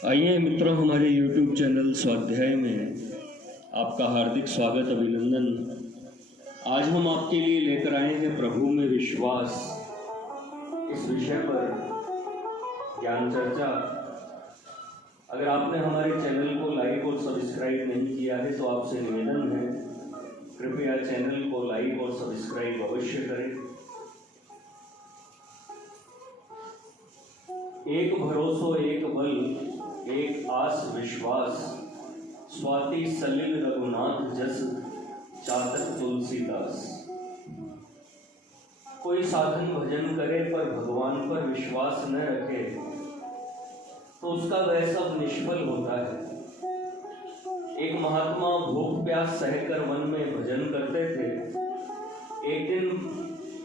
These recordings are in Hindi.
आइए मित्रों, हमारे YouTube चैनल स्वाध्याय में आपका हार्दिक स्वागत, अभिनंदन। आज हम आपके लिए लेकर आए हैं प्रभु में विश्वास इस विषय पर ज्ञान चर्चा। अगर आपने हमारे चैनल को लाइक और सब्सक्राइब नहीं किया है तो आपसे निवेदन है, कृपया चैनल को लाइक और सब्सक्राइब अवश्य करें। एक भरोसो एक बल एक आस विश्वास, स्वाति सलिल रघुनाथ जस चातक तुलसीदास। कोई साधन भजन करे पर भगवान पर विश्वास न रखे तो उसका वह सब निष्फल होता है। एक महात्मा भूख प्यास सहकर वन में भजन करते थे। एक दिन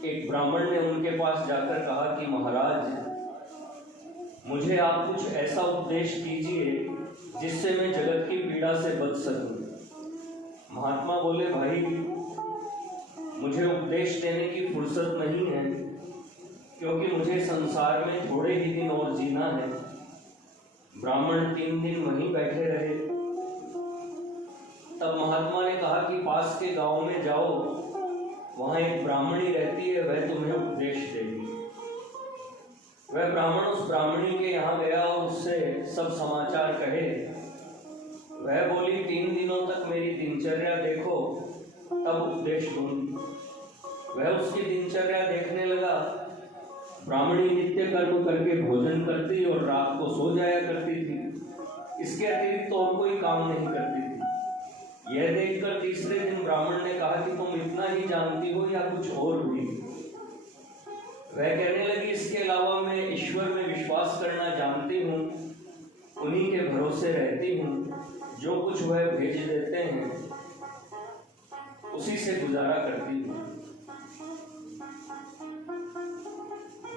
एक ब्राह्मण ने उनके पास जाकर कहा कि महाराज, मुझे आप कुछ ऐसा उपदेश कीजिए जिससे मैं जगत की पीड़ा से बच सकूं। महात्मा बोले, भाई मुझे उपदेश देने की फुर्सत नहीं है, क्योंकि मुझे संसार में थोड़े ही दिन और जीना है। ब्राह्मण 3 दिन वहीं बैठे रहे। तब महात्मा ने कहा कि पास के गांव में जाओ, वहां एक ब्राह्मणी रहती है, वह तुम्हें उपदेश देगी। वह ब्राह्मण उस ब्राह्मणी के यहाँ गया और उससे सब समाचार कहे। वह बोली, 3 दिनों तक मेरी दिनचर्या देखो, तब उपदेश दूंगी। वह उसकी दिनचर्या देखने लगा। ब्राह्मणी नित्य कर्म करके भोजन करती और रात को सो जाया करती थी। इसके अतिरिक्त तो और कोई काम नहीं करती थी। यह देखकर तीसरे दिन ब्राह्मण ने कहा कि तुम इतना ही जानती हो या कुछ और भी? वह कहने लगी, इसके अलावा मैं ईश्वर में विश्वास करना जानती हूँ, उन्हीं के भरोसे रहती हूँ। जो कुछ वह भेज देते हैं उसी से गुजारा करती हूँ।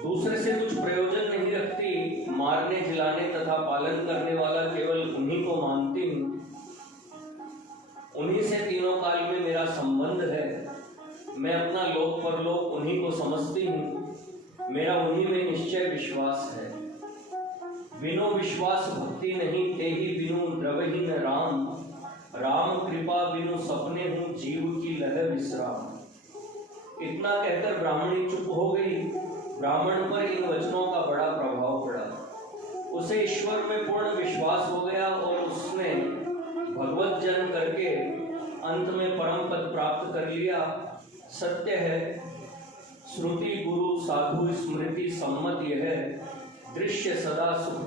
दूसरे से कुछ प्रयोजन नहीं रखती। मारने खिलाने तथा पालन करने वाला केवल उन्हीं को मानती हूँ। उन्हीं से तीनों काल में मेरा संबंध है। मैं अपना लोक परलोक उन्हीं को समझती हूँ। मेरा उन्हीं में निश्चय विश्वास है। बिनु विश्वास भक्ति नहीं, तेहि बिनु द्रवहीन राम। राम कृपा बिनु सपने हूँ, जीव की लह विश्राम। इतना कहकर ब्राह्मणी चुप हो गई। ब्राह्मण पर इन वचनों का बड़ा प्रभाव पड़ा। उसे ईश्वर में पूर्ण विश्वास हो गया और उसने भगवत जन करके अंत में परम पद प्राप्त कर लिया। सत्य है, श्रुति गुरु साधु स्मृति सम्मत यह दृश्य सदा सुख।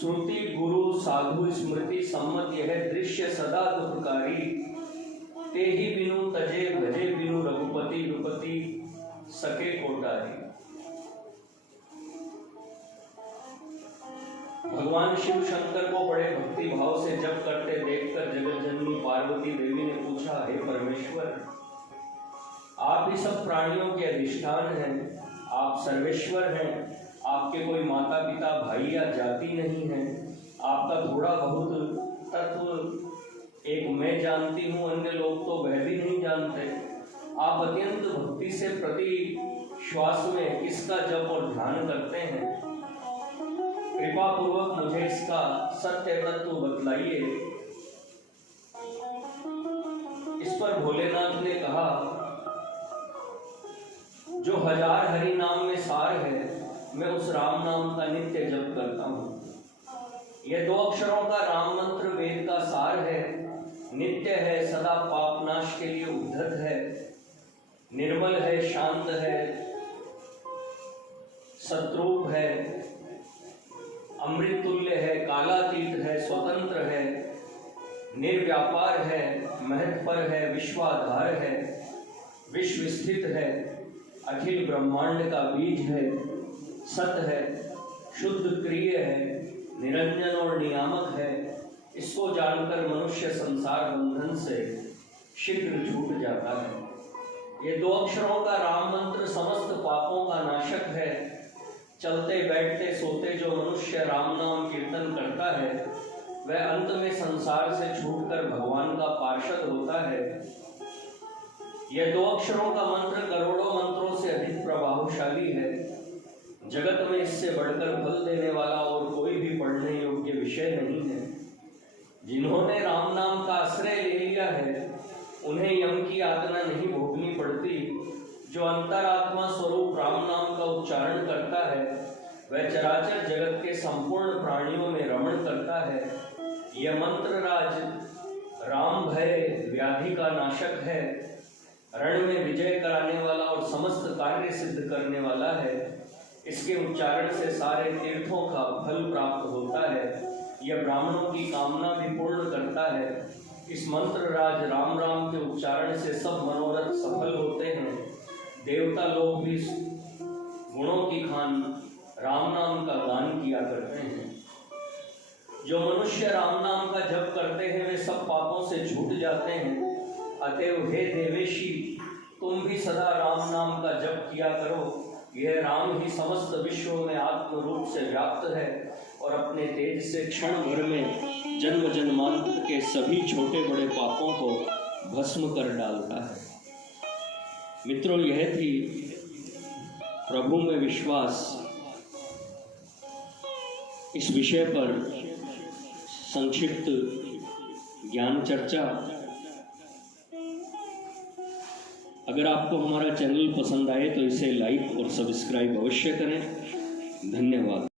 श्रुति गुरु साधु स्मृति सम्मत यह दृश्य सदा दुखकारी। तेहि बिनु तजे भजे बिनु रघुपति रुपति सके कोटारी। भगवान शिव शंकर को बड़े भक्ति भाव से जप करते देखकर जगत जननी पार्वती देवी ने पूछा, हे परमेश्वर, आप ही सब प्राणियों के अधिष्ठान हैं, आप सर्वेश्वर हैं। आपके कोई माता पिता भाई या जाति नहीं है। आपका थोड़ा बहुत तत्व एक मैं जानती हूँ, अन्य लोग तो वह भी नहीं जानते। आप अत्यंत भक्ति से प्रति श्वास में किसका जप और ध्यान करते हैं? कृपा पूर्वक मुझे इसका सत्य तत्व बतलाइए। इस पर भोलेनाथ ने कहा, जो 1000 हरि नाम में सार है, मैं उस राम नाम का नित्य जप करता हूँ। यह 2 अक्षरों का राम मंत्र वेद का सार है। नित्य है, सदा पाप नाश के लिए उद्धत है, निर्मल है, शांत है, सद्रूप है, अमृत तुल्य है, कालातीत है, स्वतंत्र है, निर्व्यापार है, महत्पर है, विश्वाधार है, विश्व स्थित है, अखिल ब्रह्मांड का बीज है, सत है, शुद्ध क्रिय है, निरंजन और नियामक है। इसको जानकर मनुष्य संसार बंधन से शीघ्र छूट जाता है। ये 2 अक्षरों का राम मंत्र समस्त पापों का नाशक है। चलते बैठते सोते जो मनुष्य राम नाम कीर्तन करता है, वह अंत में संसार से छूटकर भगवान का पार्षद होता है। यह 2 अक्षरों का मंत्र करोड़ों मंत्रों से अधिक प्रभावशाली है। जगत में इससे बढ़कर फल देने वाला और कोई भी पढ़ने योग्य विषय नहीं है। जिन्होंने राम नाम का आश्रय ले लिया है उन्हें यम की यातना नहीं भोगनी पड़ती। जो अंतरात्मा स्वरूप राम नाम का उच्चारण करता है वह चराचर जगत के संपूर्ण प्राणियों में रमण करता है। यह मंत्र राज राम भय व्याधि का नाशक है, रण में विजय कराने वाला और समस्त कार्य सिद्ध करने वाला है। इसके उच्चारण से सारे तीर्थों का फल प्राप्त होता है। यह ब्राह्मणों की कामना भी पूर्ण करता है। इस मंत्र राज राम राम के उच्चारण से सब मनोरथ सफल होते हैं। देवता लोग भी गुणों की खान राम नाम का गान किया करते हैं। जो मनुष्य राम नाम का जप करते हैं वे सब पापों से छूट जाते हैं। अतएव हे देवेशी, तुम भी सदा राम नाम का जप किया करो। यह राम ही समस्त विश्व में आत्म रूप से व्याप्त है और अपने तेज से क्षण भर में जन्म जन्मांतर के सभी छोटे बड़े पापों को भस्म कर डालता है। मित्रों, यह थी प्रभु में विश्वास इस विषय पर संक्षिप्त ज्ञान चर्चा। अगर आपको हमारा चैनल पसंद आए तो इसे लाइक और सब्सक्राइब अवश्य करें। धन्यवाद।